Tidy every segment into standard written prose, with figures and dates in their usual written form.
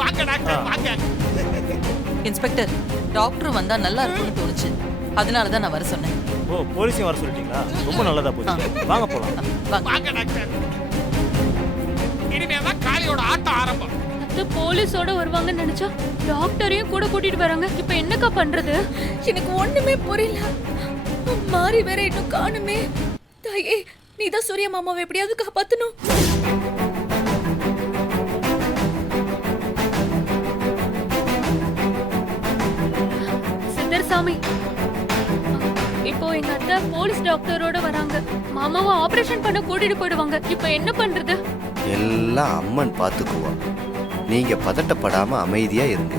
வாங்க டாக்டர் வாங்க. Inspector, doctor வந்தா நல்லா இருக்கும்னு தோணுச்சு, அதனால தான் நான் வர சொன்னேன். ஓ, போலீஸையும் வர சொல்லிட்டீங்களா? ரொம்ப நல்லதா போச்சு. வாங்க போலாம். வாங்க டாக்டர். இனிமே தான் காளியோட ஆட்டம் ஆரம்பம். போலீஸோட வருவாங்கன்னு நினைச்சா டாக்டரையும் கூட கூட்டிட்டு வராங்க. இப்ப என்னக்கா பண்றது? எனக்கு ஒண்ணுமே புரியல. மாறி வேற இன்னும் காணுமே. தாயே, நீதான் சூர்யா மாமாவை எப்படியாவது காப்பாத்தணும். சித்தர்சாமி, இப்போ எங்க அத்தை போலீஸ் டாக்டரோட வராங்க. மாமாவை ஆபரேஷன் பண்ண கூட்டிட்டு போயிடுவாங்க. இப்ப என்ன பண்றது? எல்லாம் அம்மன் பாத்துக்குவா. நீங்க பதட்டப்படாம அமைதியா இருங்க.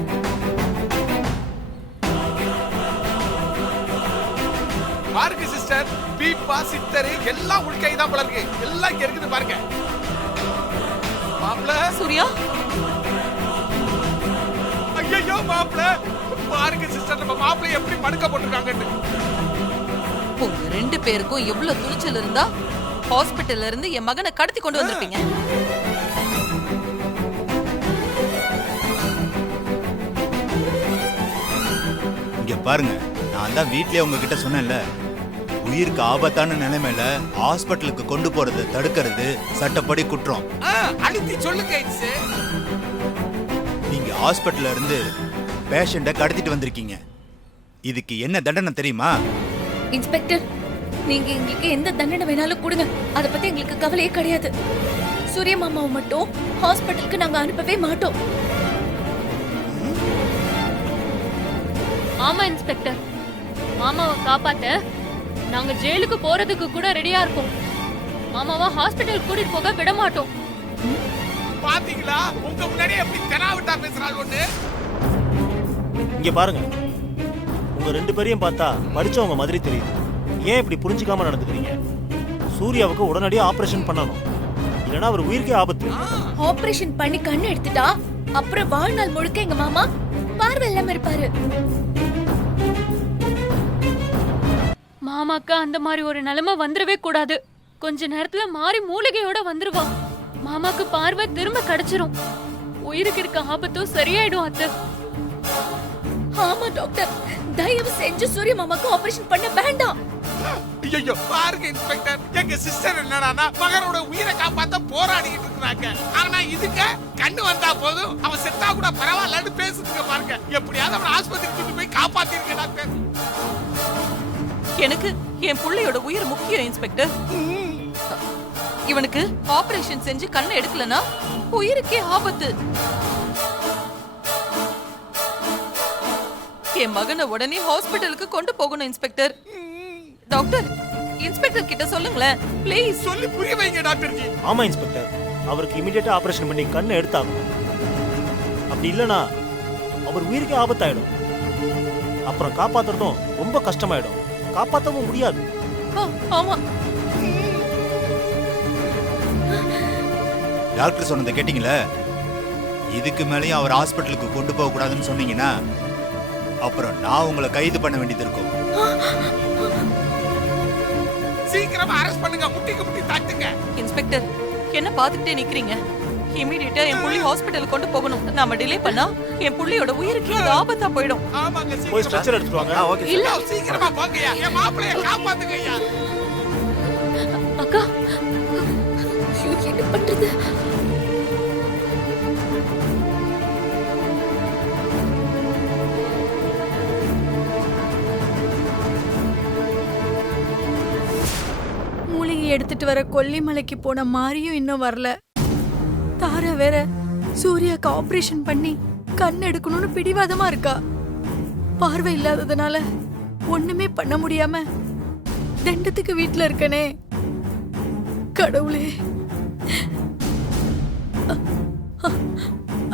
பாருங்க சிஸ்டர், பீப்பா சித்தரு எல்லாம் உள்கை தான் போல இருக்கு. எல்லாம் இங்க இருக்குது பாருங்க. மாப்ள சூர்யா, ஐயோ மாப்ள பாருங்க சிஸ்டர், நம்ம மாப்ள எப்படி படுக்க போட்டுருக்காங்கன்னு. உங்க 2 பேருக்கும் எவ்வளவு துணிச்சல் இருந்தா ஹாஸ்பிட்டல்ல இருந்து என் மகனை கடத்தி கொண்டு வந்திருப்பீங்க. இங்க பாருங்க, நான் தான் வீட்லயே உங்ககிட்ட சொன்னேன்ல, உயிருக்கு ஆபத்தான நிலைமையில ஹாஸ்பிட்டலுக்கு கொண்டு போறதை தடுக்கிறது சட்டப்படி குற்றம். அழுத்தி சொல்லுங்க. நீங்க ஹாஸ்பிட்டல்ல இருந்து பேஷண்ட கடத்திட்டு வந்திருக்கீங்க. இதுக்கு என்ன தண்டனை தெரியுமா? இன்ஸ்பெக்டர், நீங்க எங்களுக்கு எந்த தண்டனை வேணாலும் கொடுங்க. அத பத்தி எங்களுக்கு கவலையே கிடையாது. சூர்யா மாமாவை மட்டும் ஹாஸ்பிட்டலுக்கு நாங்க அனுப்பவே மாட்டோம். ஆமா இன்ஸ்பெக்டர், மாமாவை காப்பாத்த நாங்க ஜெயிலுக்கு போறதுக்கு கூட ரெடியா இருக்கோம். மாமாவை ஹாஸ்பிட்டல் கூட்டிட்டு போக விட மாட்டோம். பாத்தீங்களா, உங்க முன்னாடி எப்படி தெனாவிட்டா பேசுறாள் ஒண்ணு. இங்க பாருங்க, உங்க 2 பேரையும் பார்த்தா படிச்சவங்க மாதிரி தெரியுது. ஏன் இப்படி புரிஞ்சுக்காம நடந்துக்கிறீங்க? சூர்யாவுக்கு உடனடியா ஆபரேஷன் பண்ணணும், இல்லனா அவர் உயிருக்கே ஆபத்து. ஆபரேஷன் பண்ணி கண்ணு எடுத்துட்டா அப்புறம் வாழ்நாள் முழுக்க எங்க மாமா பார்வை இல்லாம இருப்பாரு. மாமாக்கா அந்த மாதிரி ஒரு நிலைமை வந்துடவே கூடாது. கொஞ்ச நேரத்துல மாறி மூலிகையோட வந்துருவா. மாமாக்கு பார்வை திரும்ப கிடைச்சிரும். உயிருக்கு இருக்க ஆபத்தும் சரியாயிடும் அத்தை. ஆமா டாக்டர், தயவு செஞ்சு சூர்யா மாமாக்கு ஆபரேஷன் பண்ண வேண்டாம். ஐயோ பாருங்க இன்ஸ்பெக்டர், எங்க சிஸ்டர் என்னடானா மகனோட உயிரை காப்பாத்த போராடிக்கிட்டு இருக்காங்க. ஆனா இதுக்கு கண்ணு வந்தா போதும், அவன் செத்தா கூட பரவாயில்லன்னு பேசுதுங்க. பாருங்க, எப்படியாவது அவன் ஆஸ்பத்திரிக்கு கொண்டு போய் காப்பாத்திருங்க டாக்டர். எனக்கு என் புள்ளையோட உயிர் முக்கியம் இன்ஸ்பெக்டர். இவனுக்கு ஆபரேஷன் செஞ்சு கண்ணை எடுக்கலனா உயிருக்கே ஆபத்து. என் மகனை உடனே ஹாஸ்பிட்டலுக்கு கொண்டு போகணும் இன்ஸ்பெக்டர். டாக்டர், இன்ஸ்பெக்டர் கிட்ட சொல்லுங்களேன் ப்ளீஸ். சொல்லி புரிய வைங்க டாக்டர் ஜி. ஆமா இன்ஸ்பெக்டர், அவருக்கு இமிடியேட்டா ஆபரேஷன் பண்ணி கண்ணை எடுத்தாகணும். அப்படி இல்லனா அவர் உயிருக்கே ஆபத்தாயிடும். அப்புறம் காப்பாத்துறதும் ரொம்ப கஷ்டமாயிடும், காப்பாற்றவும் முடியாது. ஆமா, டாக்டர் சொன்னதை கேட்டீங்களே? இதுக்கு மேலேயும் அவர் ஹாஸ்பிட்டலுக்கு கொண்டு போக கூடாதுன்னு சொன்னீங்கன்னா அப்புறம் நான் உங்களை கைது பண்ண வேண்டியது இருக்கும். சீக்கிரமா அரெஸ்ட் பண்ணுங்க, முட்டிக்கு முட்டி தாட்டுங்க. இன்ஸ்பெக்டர், என்ன பாத்துக்கிட்டே நிக்கிறீங்க? இமிடியேட்டா என் புள்ளி ஹாஸ்பிட்டலுக்கு கொண்டு போகணும். நாம டிலே பண்ணா என் புள்ளியோட உயிருக்கு இது ஆபத்தா போயிடும். ஆமாங்க, போய் ஸ்ட்ரெச்சர் எடுத்துட்டு வாங்க. ஓகே இல்ல சீக்கிரமா போங்கயா, என் மாப்பிளைய காப்பாத்துங்கயா. அக்கா, என்ன பண்றது? மூலிகை எடுத்துட்டு வர கொல்லிமலைக்கு போன மாரியும் இன்னும் வரல. தாரா வேற சூர்யாக்கு ஆபரேஷன் பண்ணி கண் எடுக்கணும்னு பிடிவாதமா இருக்கா. பார்வை இல்லாததுனால ஒண்ணுமே பண்ண முடியாம தண்டத்துக்கு வீட்டுல இருக்கனே. கடவுளே.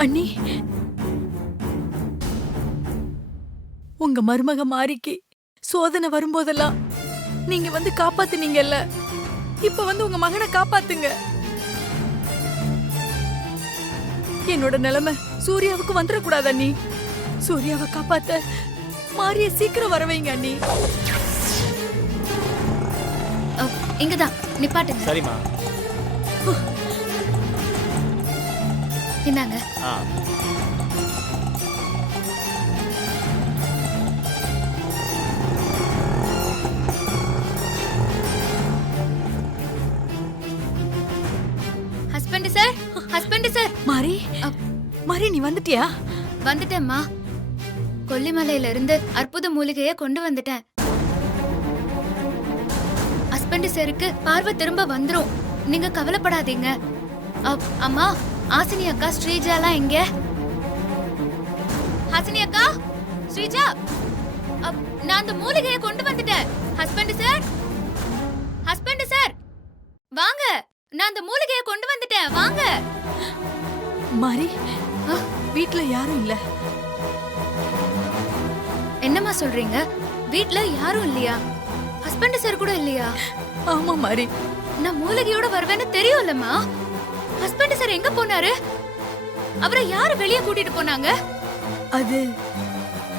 அண்ணி, உங்க மருமக மாரிக்கு சோதனை வரும்போதெல்லாம் நீங்க வந்து காப்பாத்துனீங்கல்ல, இப்ப வந்து உங்க மகனை காப்பாத்துங்க. என்னோட நிலைமை சூர்யாவுக்கு வந்துடக்கூடாது அண்ணி. சூர்யாவை காப்பாத்த மாரிய சீக்கிரம் வர வைங்க அண்ணி. இங்கதான் நிப்பாட்டுங்க. சரிம்மா. இந்தாங்க. ஆ ஹஸ்பண்ட் சார், ஹஸ்பண்ட் சார். மாரி மாரி நீ வந்துட்டியா? வந்துட்டேம்மா. கொல்லிமலையில இருந்து அற்புத மூலிகைய கொண்டு வந்துட்டேன். ஹஸ்பண்ட் சாருக்கு பார்வை திரும்ப வந்துரும். நீங்க கவலைப்படாதீங்க. அம்மா, ஹாசினி அக்கா, ஸ்ரீஜாலாம் எங்க? ஹாசினி அக்கா, ஸ்ரீஜா, நான் அந்த மூலிகைய கொண்டு வந்துட்டேன். ஹஸ்பண்ட் சார், ஹஸ்பண்ட் சார், வாங்க. நான் அந்த மூலிகைய கொண்டு வந்துட்டேன், வாங்க. மாரி வீட்ல யாரும் இல்ல. என்னம்மா சொல்றீங்க? வீட்ல யாரும் இல்லையா? ஹஸ்பண்ட் சார் கூட இல்லையா? ஆமா மாரி, நான் மூலிகையோட வருவேன்னு தெரியும்லம்மா. ஹஸ்பண்ட் சார் எங்க போனாரு? அவரை யாரு வெளியே கூட்டிட்டு போனாங்க? அது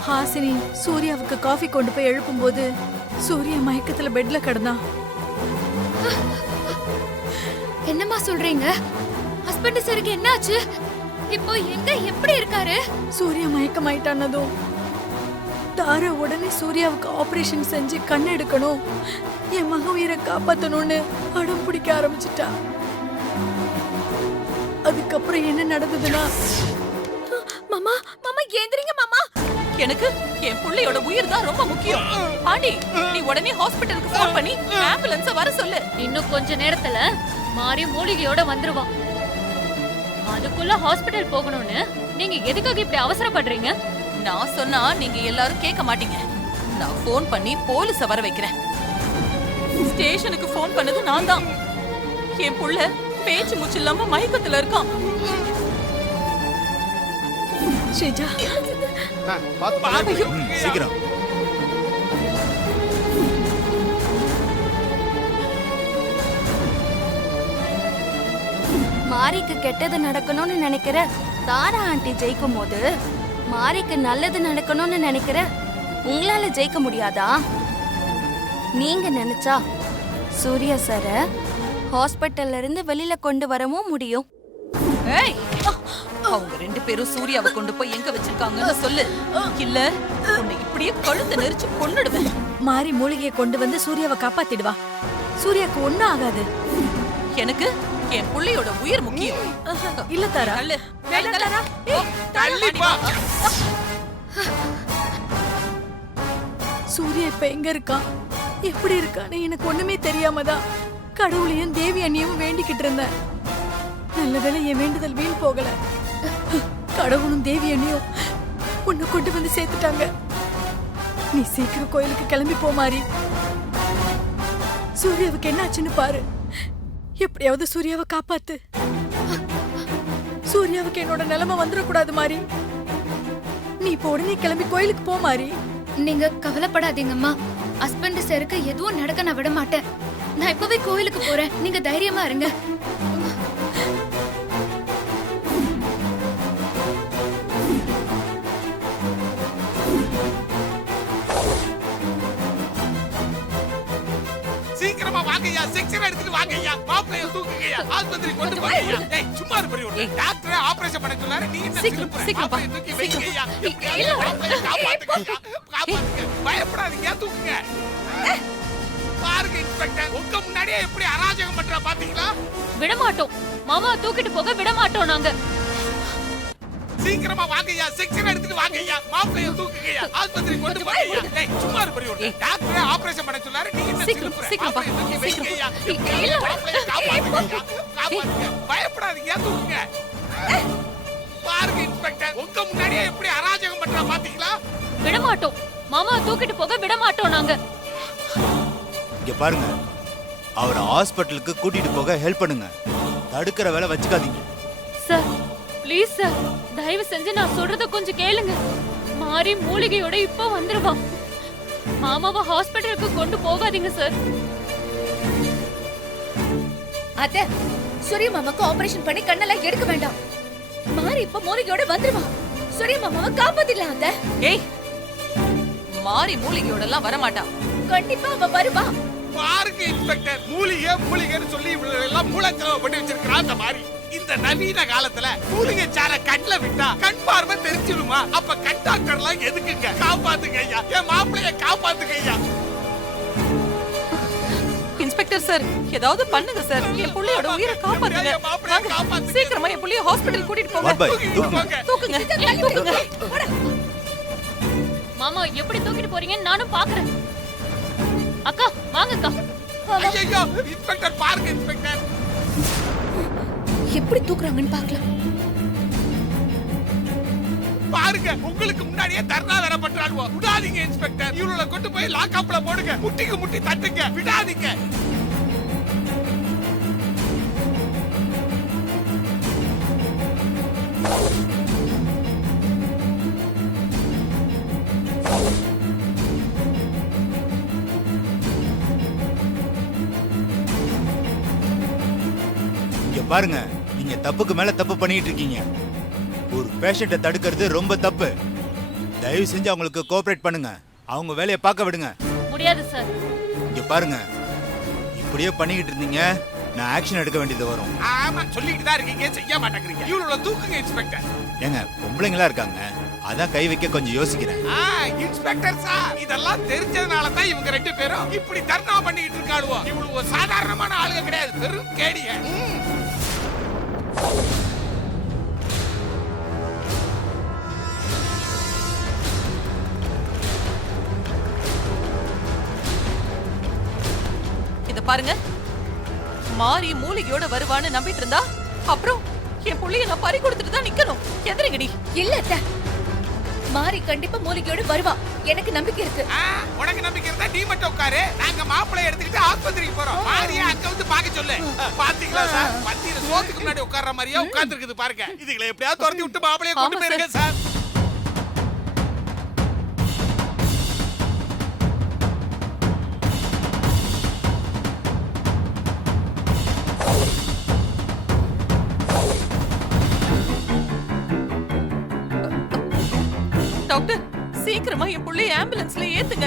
ஹாசினி சூர்யாவுக்கு காஃபி கொண்டு போய் எழுப்பும்போது சூர்யா மயக்கத்துல பெட்ல கிடந்தான். என்னம்மா சொல்றீங்க? ஹஸ்பண்ட் சாருக்கு என்னாச்சு? இப்போ எங்க, எப்படி இருக்காரு? சூர்யா மயக்கமாயிட்டானதும் தாரா உடனே சூர்யாவுக்கு ஆபரேஷன் செஞ்சு கண் எடுக்கணும், என் மக உயிரை காப்பாத்தணும்னு அடம் பிடிக்க ஆரம்பிச்சிட்டா. அதுக்கப்புறம் என்ன நடந்ததுன்னா, மாமா, மாமா ஏந்திரிங்க மாமா. எனக்கு என் புள்ளையோட உயிர் தான் ரொம்ப முக்கியம். பாண்டி, நீ உடனே ஹாஸ்பிடலுக்கு ஃபோன் பண்ணி ஆம்புலன்ஸ வர சொல்லு. இன்னும் கொஞ்ச நேரத்துல மாறி மூலிகையோட வந்துருவான். அதுக்குள்ள ஹாஸ்பிடல் போகணும்னு நீங்க எதுக்காக இப்படி அவசரப்படுறீங்க? நான் சொன்னா நீங்க எல்லாரும் கேட்க மாட்டீங்க. நான் ஃபோன் பண்ணி போலீஸ வர வைக்கிறேன். ஸ்டேஷனுக்கு ஃபோன் பண்ணது நான் தான். என் புள்ள பேச்சு மூச்சு இல்லாம மயக்கத்துல இருக்கான். ஸ்ரீஜா சீக்கிரம். மாரிக்கு கெட்டது நடக்கணும்னு நினைக்கிற தாரா ஆண்டி ஜெயிக்கும் போது மாரிக்கு நல்லது நடக்கணும்னு நினைக்கிற உங்களால ஜெயிக்க முடியாதா? நீங்க நினைச்சா சூர்யா சார ஹாஸ்பிட்டல்ல இருந்து வெளியில கொண்டு வரவும் முடியும். ஏய், அவங்க ரெண்டு பேரும் சூர்யாவை கொண்டு போய் எங்க வச்சிருக்காங்கன்னு சொல்லு. இல்ல உன்னை இப்படியே கழுத்தை நெரிச்சு கொன்னுடுவேன். மாரி மூலிகையை கொண்டு வந்து சூர்யாவை காப்பாத்திடுவா. சூர்யாக்கு ஒண்ணும் ஆகாது. எனக்கு என் புள்ளையோட உயிர் முக்கியம். இல்ல தாரா, தள்ளு. தள்ளு. தள்ளிப்பா. சூர்யா இப்ப எங்க இருக்கான், எப்படி இருக்கான்னு எனக்கு ஒண்ணுமே தெரியாமதான் கடவுளையும் தேவி அண்ணியும் வேண்டிக்கிட்டு இருந்தேன். நல்ல வேளை என் வேண்டுதல் வீண் போகல. கடவுளும் தேவி அண்ணியும் உன்னை கொண்டு வந்து சேர்த்துட்டாங்க. நீ சீக்கிரம் கோயிலுக்கு கிளம்பி போ மாரி. சூர்யாவுக்கு என்னாச்சுன்னு பாரு. எப்படியாவது சூர்யாவை காப்பாத்து. சூர்யாவுக்கு என்னோட நிலைமை வந்துடக்கூடாது மாரி. நீ இப்ப உடனே கிளம்பி கோயிலுக்கு போ மாரி. நீங்க கவலைப்படாதீங்கம்மா. ஹஸ்பண்ட் சாருக்கு எதுவும் நடக்க நான் விட மாட்டேன். நான் இப்பவே கோயிலுக்கு போறேன். நீங்க தைரியமா இருங்க. சீக்கிரமா வாங்கய்யா, செக்ஷன் எடுத்துட்டு வாங்கய்யா. மாப்பிளைய தூக்குங்கய்யா, ஆஸ்பத்திரி கொண்டு போங்கய்யா. ஏய், சும்மா இரு பெரியவரே. டாக்டர் ஆபரேஷன் பண்ண சொன்னாரு, நீ என்ன சிலுப்புற? மாப்பிளைய தூக்கி வைங்கய்யா. எப்படியாவது மாப்பிளைய காப்பாத்துங்கய்யா. காப்பாத்துங்க. பயப்படாதீங்க, தூக்குங்க. பாருங்க இன்ஸ்பெக்டர், உங்க முன்னாடியே எப்படி அராஜகம் பண்றா பாத்தீங்களா? விடமாட்டோம். மாமா தூக்கிட்டு போக விடமாட்டோம் நாங்க. சீக்கிரமா வாங்கய்யா, செக்ஷன் எடுத்துட்டு வாங்கய்யா. மாப்பிளைய தூக்குங்கய்யா, ஆஸ்பத்திரி கொண்டு போங்கய்யா. ஏய், சும்மா இரு பெரியவரே. டாக்டர் ஆபரேஷன் பண்ண சொன்னாரு, நீ என்ன சிலுப்புற? மாப்பிளைய தூக்கி வைங்கய்யா. எப்படியாவது மாப்பிளைய காப்பாத்துங்கய்யா. காப்பாத்துங்க. பயப்படாதீங்க, தூக்குங்க. பாருங்க இன்ஸ்பெக்டர், உங்க முன்னாடியே எப்படி அராஜகம் பண்றா பாத்தீங்களா? விடமாட்டோம். மாமா தூக்கிட்டு போக விடமாட்டோம் நாங்க. இங்க பாருங்க, அவரை ஹாஸ்பிட்டலுக்கு கூட்டிட்டு போக ஹெல்ப் பண்ணுங்க. தடுக்கிற வேலை வச்சுக்காதீங்க. சார், ப்ளீஸ் சார், தயவு செஞ்சு நான் சொல்றத கொஞ்சம் கேளுங்க. மாறி மூலிகையோட இப்ப வந்துருவான். மாமாவை ஹாஸ்பிட்டலுக்கு கொண்டு போகாதீங்க சார். அத்தை, சூரிய மாமாக்கு ஆபரேஷன் பண்ணி கண்ணெல்லாம் எடுக்க வேண்டாம். மாறி இப்ப மூலிகையோட வந்துருவான். சூரிய மாமாவை காப்பாத்திடலாம் அத்தை. ஏய், மாறி மூலிகையோட எல்லாம் வரமாட்டான். கண்டிப்பா அவ வருவா. பாருங்க இன்ஸ்பெக்டர், மூலிகை மூலிகைன்னு சொல்லி இவங்க எல்லாம் மூளைச்சலவை பண்ணி வச்சிருக்கிறா அந்த மாதிரி. இந்த நவீன காலத்துல மூலிகை சார கண்ணுல விட்டா கண் பார்வை தெரிஞ்சிடுமா? அப்ப கண் டாக்டர்லாம் எதுக்குங்க? காப்பாத்துங்க ஐயா, என் மாப்பிளைய காப்பாத்துங்க ஐயா. இன்ஸ்பெக்டர் சார், ஏதாவது பண்ணுங்க சார். என் புள்ளையோட உயிரை காப்பாத்துங்க. என் மாப்பிளைய வாங்க, காப்பாத்துங்க. சீக்கிரமா என் புள்ளைய ஹாஸ்பிடல் கூட்டிட்டு போங்க. வாட் பாய், தூக்குங்க. போங்க. தூக்குங்க, தூக்குங்க. மாமா எப்படி தூக்கிட்டு போறீங்கன்னு நானும் பாக்குறேன். அக்கா வாங்க அக்கா. ஐயையோ, இன்ஸ்பெக்டர் பாருங்க இன்ஸ்பெக்டர். எப்படி தூக்குறாங்கன்னு பார்க்கலாம். பாருங்க, உங்களுக்கு முன்னாடியே தர்ணா வேற பண்றானுவோ. விடாதீங்க இன்ஸ்பெக்டர், இவளை கொண்டு போய் லாக்அப்ல போடுங்க. முட்டிக்கு முட்டி தட்டுங்க, விடாதீங்க. இங்க பாருங்க, நீங்க தப்புக்கு மேல தப்பு பண்ணிட்டு இருக்கீங்க. ஒரு பேஷண்ட்டை தடுக்கிறது ரொம்ப தப்பு. தயவு செஞ்சு அவங்களுக்கு கோஆபரேட் பண்ணுங்க. அவங்க வேலையை பார்க்க விடுங்க. முடியாது சார். இங்க பாருங்க, இப்படியே பண்ணிக்கிட்டு இருந்தீங்க, நான் ஆக்ஷன் எடுக்க வேண்டியது வரும். ஆமா, சொல்லிட்டு தான் இருக்கீங்க, செய்ய மாட்டேங்கிறீங்க. இவளை தூக்குங்க இன்ஸ்பெக்டர். ஏங்க, பொம்பளைங்களா இருக்காங்க, அதான் கை வைக்க கொஞ்சம் யோசிக்கிறேன். இன்ஸ்பெக்டர் சார், இதெல்லாம் தெரிஞ்சதுனால தான் இவங்க ரெண்டு பேரும் இப்படி தர்ணா பண்ணிட்டு இருக்காளுவோ. இவಳು ஒரு சாதாரணமான ஆளுங்க கிடையாது, பெரும் கேடிய. இத பாருங்க, மாறி மூலிகையோட வருவான்னு நம்பிட்டு இருந்தா அப்புறம் என் புள்ளைய நான் பறி கொடுத்துட்டு தான் நிக்கணும். எந்திரங்கடி. இல்ல அத்தை, மாறி கண்டிப்பா மூலிகையோட வருவா. எனக்கு நம்பிக்கை இருக்கு. உனக்கு நம்பிக்கை இருந்தா நீ மட்டும் உட்காரு. நாங்க மாப்பிள்ளை எடுத்துக்கிட்டு ஆஸ்பத்திரிக்கு போறோம். மாரியா அங்க வந்து பாக்க சொல்லு. பாத்தீங்களா சார், பந்தியில சோத்துக்கு முன்னாடி உட்கார்ற மாதிரியா உட்கார்ந்து இருக்குது பாருங்க. இதுகளை எப்படியாவது துரத்தி விட்டு மாப்பிள்ளைய கொண்டு ஆமா போயிருங்க சார். டாக்டர், சீக்கிரமா என் புள்ளைய ஆம்புலன்ஸ்ல ஏத்துங்க.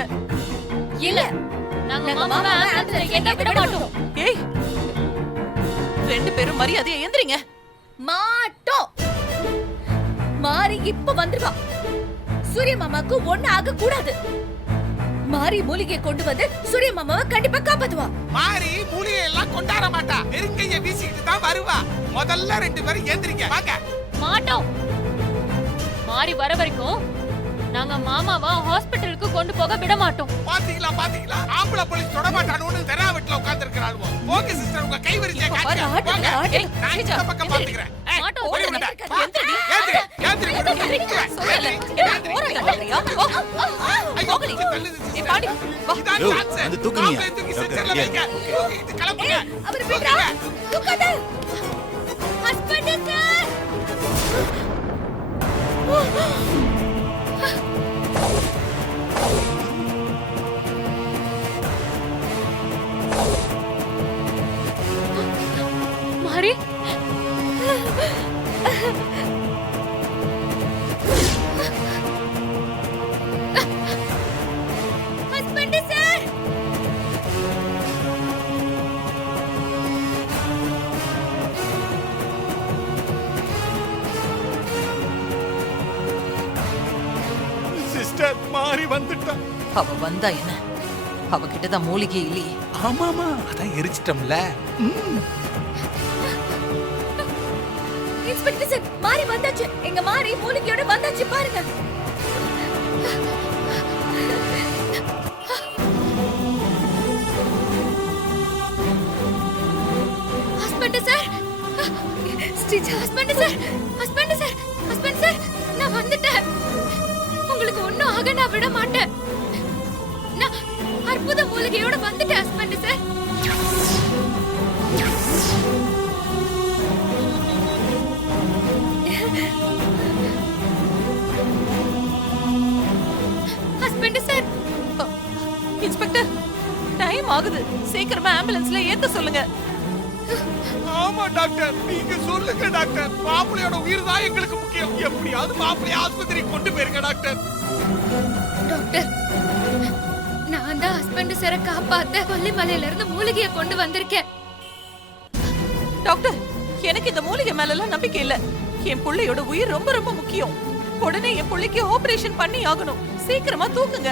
இல்ல, நாங்க மாமாவை ஆம்புலன்ஸ்ல ஏத்த விட மாட்டோம். ஏய், ரெண்டு பேரும் மரியாதையா எந்திரிங்க. மாட்டோம். மாறி இப்ப வந்துருவா. சூரிய மாமாக்கு ஒண்ணு ஆக கூடாது. மாறி மூலிகை கொண்டு வந்து சூரிய மாமாவை கண்டிப்பா காப்பாத்துவா. மாறி மூலிகை எல்லாம் கொண்டாட மாட்டா, வெறுங்கைய வீசிக்கிட்டு தான் வருவா. முதல்ல ரெண்டு பேரும் ஏந்திரிங்க வாங்க. மாட்டோம். மாறி வர வரைக்கும் நாங்க மாமாவை ஹாஸ்பிடலுக்கு கொண்டு போக விட மாட்டோம். பாத்தீங்களா பாத்தீங்களா, ஆம்பளை போலீஸ் தொட மாட்டானுன்னு தெரா வீட்டுல உட்கார்ந்து இருக்கிறாள். ஓகே சிஸ்டர், உங்க கை வரிசையை இப்ப பாரு, காட்டுங்க. ஆட்டுங்க, வாங்க. ஆட்டுங்க. நான் இந்த ஸ்ரீஜா, பக்கம் எந்திரி. பாத்துக்கிறேன். ஏய், மாட்டோம், ஓடி ஓடுங்க. வாடா. எந்திரி. ஏந்திரி, ஏந்திரி, ஏந்திரி. சொல்லல. ஏந்திரி, என்ன போறாங்க பாத்தியா? ஐயோ, போகலி. தள்ளுது ஏய், sister. பாடி, வா. இதான் யோ, chance. வந்து தூக்குங்க. மாப்பிள்ளைய தூக்கி டாக்டர், சிஸ்டர்ல வைங்க. தூக்கிட்டு கிளம்புங்க. அவர் விடுறா. தூக்காத. Husband sir. மாறி ஹஸ்பண்ட் சார். சிஸ்டர், மாறி வந்துட்டா. அவ வந்தா என்ன? அவகிட்டதான் மூலிகை இல்லையே. ஆமாமா, அதான் எரிச்சிட்டோம்ல. இன்ஸ்பெக்டர் சார், மாறி வந்தாச்சு. எங்க மாறி மூலிகையோட வந்தாச்சு பாருங்க. Husband sir, Sreeja husband sir, husband sir, husband sir, நான் வந்துட்டேன். உங்களுக்கு ஒண்ணும் ஆக நான் விட மாட்டேன். நான் அற்புத மூலிகையோட வந்துட்டேன் husband sir. Husband sir. Inspector, time ஆகுது. சீக்கிரமா ஆம்புலன்ஸ்ல ஏத்த சொல்லுங்க. ஆமா டாக்டர், நீங்க சொல்லுங்க டாக்டர். மாப்பிள்ளையோட உயிர் தான் எங்களுக்கு முக்கியம். எப்படியாவது மாப்பிள்ளைய ஆஸ்பத்திரிக்கு கொண்டு போயிருங்க டாக்டர். டாக்டர், நான் தான் ஹஸ்பண்ட் சாரை காப்பாத்த கொல்லிமலையில இருந்து மூலிகையை கொண்டு வந்திருக்கேன். டாக்டர், எனக்கு இந்த மூலிகை மேல எல்லாம் நம்பிக்கை இல்ல. என் புள்ளையோட உயிர் ரொம்ப ரொம்ப முக்கியம். உடனே என் புள்ளைக்கு ஆபரேஷன் பண்ணி ஆகணும். சீக்கிரமா தூக்குங்க.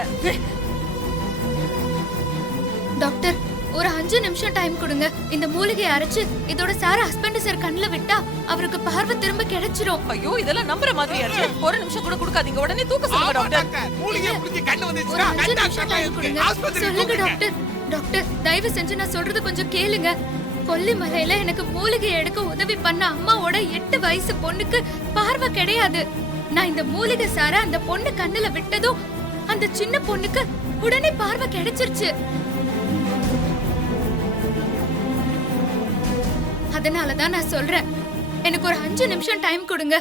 டாக்டர், ஒரு 5 நிமிஷம் டைம் கொடுங்க. இந்த மூலிகையை அரைச்சு இதோட சார ஹஸ்பண்ட் சார் கண்ணுல விட்டா அவருக்கு பார்வை திரும்ப கிடைச்சிரும். ஐயோ, இதெல்லாம் நம்புற மாதிரியா இருக்கு? ஒரு நிமிஷம் கூட கொடுக்காதீங்க. உடனே தூக்க ஆமா சொல்லுங்க டாக்டர். டாக்டர், மூலிகை புடிச்சு கண்ணு ஒரு வந்துச்சுன்னா 5 கண் நிமிஷம் டாக்டர்லாம் டைம் இருக்கு. கொடுங்க. ஆஸ்பத்திரி சொல்லுங்க கூப்பிடுங்க. டாக்டர். டாக்டர், தயவு செஞ்சு நான் சொல்றது கொஞ்சம் கேளுங்க. கொல்லிமலையில எனக்கு மூலிகை எடுக்க உதவி பண்ண அம்மாவோட 8 வயசு பொண்ணுக்கு பார்வை கிடையாது. நான் இந்த மூலிகை சார அந்த பொண்ணு கண்ணுல விட்டதும் அந்த சின்ன பொண்ணுக்கு உடனே பார்வை கிடைச்சிருச்சு. அதனாலதான் நான் சொல்றேன், எனக்கு ஒரு 5 நிமிஷம் டைம் கொடுங்க.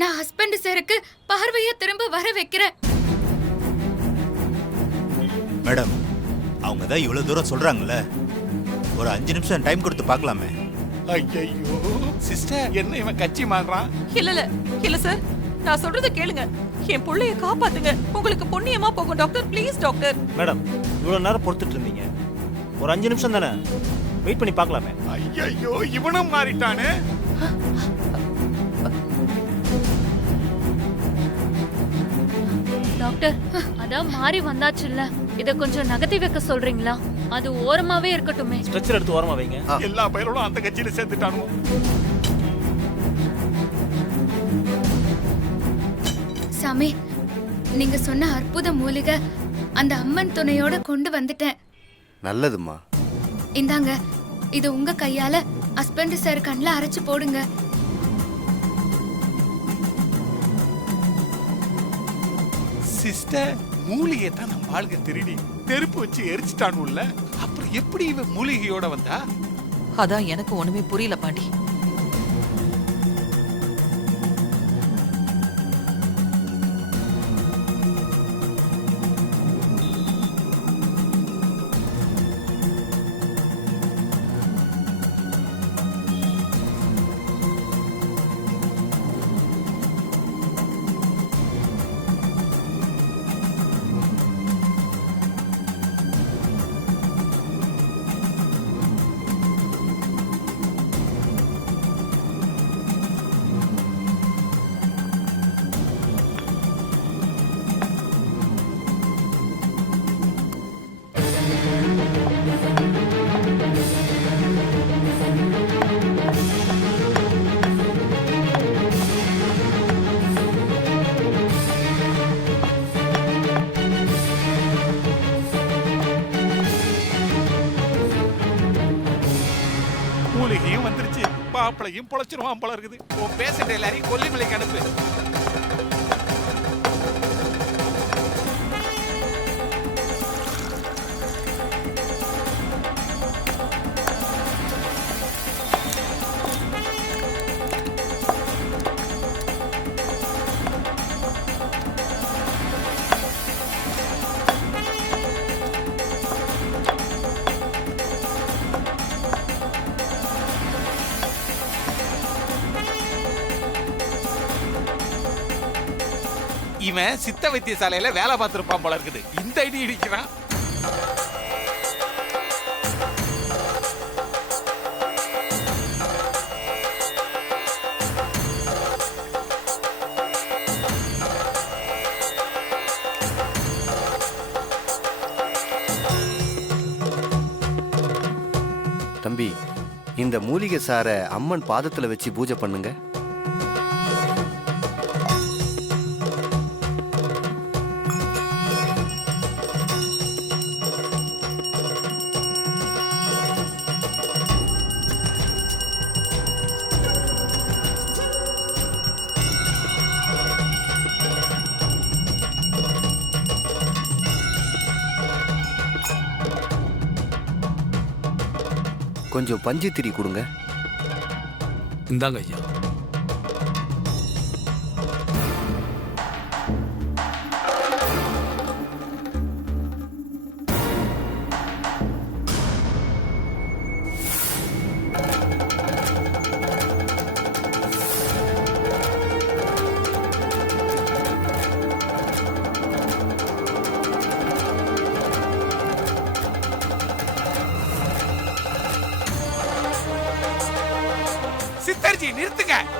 நான் ஹஸ்பண்ட் சாருக்கு பார்வைய திரும்ப வர வைக்கிறேன். மேடம், அவங்க தான் இவ்வளவு தூரம் சொல்றாங்கல்ல, ஒரு 5 நிமிஷம் டைம் கொடுத்து பார்க்கலாமே. ஐயோ சிஸ்டர், என்ன இவன் கட்சி மாறுறான்? இல்ல சார், நான் சொல்றத கேளுங்க. என் புள்ளைய காப்பாத்துங்க. உங்களுக்கு புண்ணியமா போகும் டாக்டர். Please doctor. மேடம், இவ்வளவு நேரம் பொறுத்துட்டு இருந்தீங்க, ஒரு 5 நிமிஷம் தானே, வெயிட் பண்ணி பார்க்கலாமே. ஐயோ இவனும் மாறிட்டானே. டாக்டர், அதான் மாறி வந்தாச்சுல்ல, இத கொஞ்சம் நகர்த்தி வைக்க சொல்றீங்களா? அது ஓரமாவே இருக்கட்டுமே. ஸ்ட்ரெச்சர் எடுத்து ஓரமா வைங்க. எல்லா பயிரோடும் அந்த கட்சியில சேர்த்துட்டானுவோம். சாமி, நீங்க சொன்ன அற்புத மூலிகை அந்த அம்மன் துணையோட கொண்டு வந்துட்டேன். நல்லதும்மா. இந்தாங்க, இது உங்க கையால ஹஸ்பண்ட் சார் கண்ணுல அரைச்சு போடுங்க. சிஸ்டர், மூலிகை தான் நம்ம ஆளுங்க திருடி நெருப்பு வச்சு எரிச்சிட்டானுல்ல, அப்புறம் எப்படி இவன் மூலிகையோட வந்தா? அதான் எனக்கு ஒண்ணுமே புரியல பாண்டி. மூலிகையும் வந்துருச்சு, மாப்பிளையும் பொழைச்சிருவான் போல இருக்குது. உன் பேஷண்ட் எல்லாரையும் கொல்லிமலைக்கு அனுப்பு. இவன் சித்த வைத்தியசாலையில வேலை பார்த்திருப்பான் போல இருக்குது. இந்த ஐடி இடிக்கிறான். தம்பி, இந்த மூலிகை சாரை அம்மன் பாதத்துல வச்சு பூஜை பண்ணுங்க. கொஞ்சம் பஞ்சு திரி கொடுங்க. இந்தாங்க ஐயா. சித்த எனர்ஜி நிறுத்துங்க.